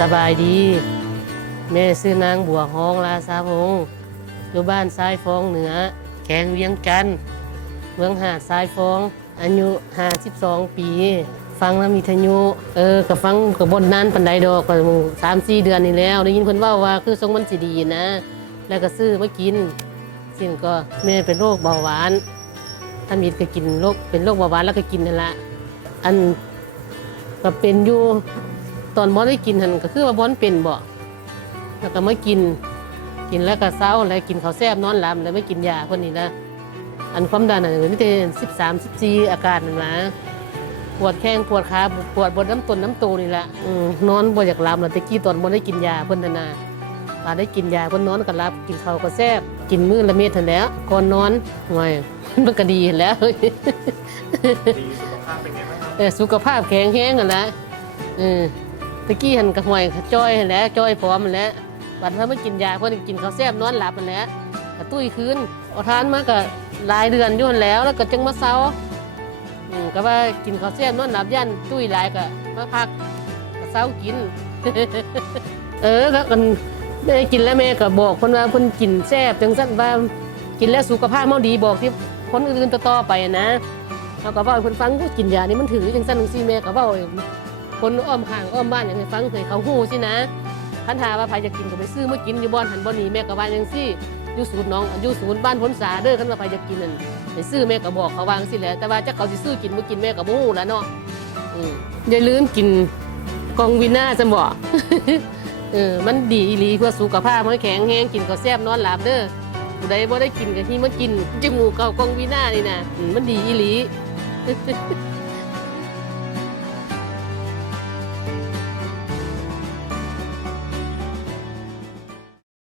สบายดี แม่ซื้อนางบัวฮ้องลาสาวงอยู่บ้านทรายฟองเหนือ แขงเวียงจันทน์เมืองหาดทรายฟอง อายุ 52 ปี ฟังแล้วมีทะยุ เออกับฟังกับบนนั้นปันไดดอกก็สามสี่เดือนนี่แล้ว ได้ยินเพิ่นเว่าว่าคือทรงมันสิดีนะ แล้วก็ซื้อมากินสิ่งก็แม่เป็นโรคเบาหวานถ้านมีก็กินโรคเป็นโรคเบาหวานแล้วก็กินนั่นละอันก็เป็นอยู่ ตอนบอได้กินหันก็คือว่าบอนเป็นบ่แล้วก็มากิน กินแล้วก็เศร้าแล้วกินข้าวแซ่บนอนหลับแล้วไม่กินยาคนนี้นะอันความดันอันนี้แต่สิบสามสิบสี่อาการนั่นนะปวดแข้งปวดขาปวดบนน้ำต้นน้ำตูนี่แหละอืมนอนบ่อยากหลับแล้วตะกี้ตอนบ่ได้กินยาเพิ่นน่ะนะมาได้กินยาเพิ่นนอนก็หลับกินข้าวก็แซ่บกินมื้อละเม็ดทันแหล้วก่อนนอนห่วยมันก็ดีแล้วดีสุขภาพเป็นไงบ้างครับเออสุขภาพแข็งแรงกันแหล้วเออ ตะกี้หันกระห่วยจ้อยหั่นแล้วจ้อยพร้อมแล้วบัดเพิ่นมากินยาเพิ่นกินข้าวแซ่บนอนหลับมันแล้วกระตุ้ยคืนเอาทานมาก็หลายเดือนอยู่นแล้ว แล้วก็จึงมาเซาอืมก็ว่ากินข้าวแซ่บนอนหลับยันตุ้ยหลายก็มาพักก็เซากิน เออก็กันแม่กินแล้วแม่ก็บอกเพิ่นว่าเพิ่นกินแซ่บจังซั่นว่ากินแล้วสุขภาพเฮาดีบอกที่คนอื่นๆต่อๆไปนะเขาก็บอกให้คนฟังว่ากินยานี่มันถือจังสั้นจังซี่แม่ก็บอกให้ คนอ้อมห่างอ้อมบ้านอย่างให้ฟังให้เขาฮู้สินะคันถาว่าใครจะกินก็ไปซื้อมากินอยู่บ่อนหันบ่หนีแม่ก็ว่าจังซี่อยู่ศูนย์น้องอยู่ศูนย์บ้านพ้นสาเด้อคันว่าใครจะกินนั่นไปซื้อแม่ก็บอกเขาวางสิแหละแต่ว่าจักเขาสิซื้อกินบ่กินแม่ก็บ่ฮู้แล้วเนาะอย่าลืมกินกองวิน่าจังบ่เออมันดีอีหลีเพื่อสุขภาพมันแข็งแรงกินก็แซ่บนอนหลับเด้อผู้ใดบ่ได้กินก็ที่มากินจมูกเก่ากองวิน่านี่นะมมันดีอีหลี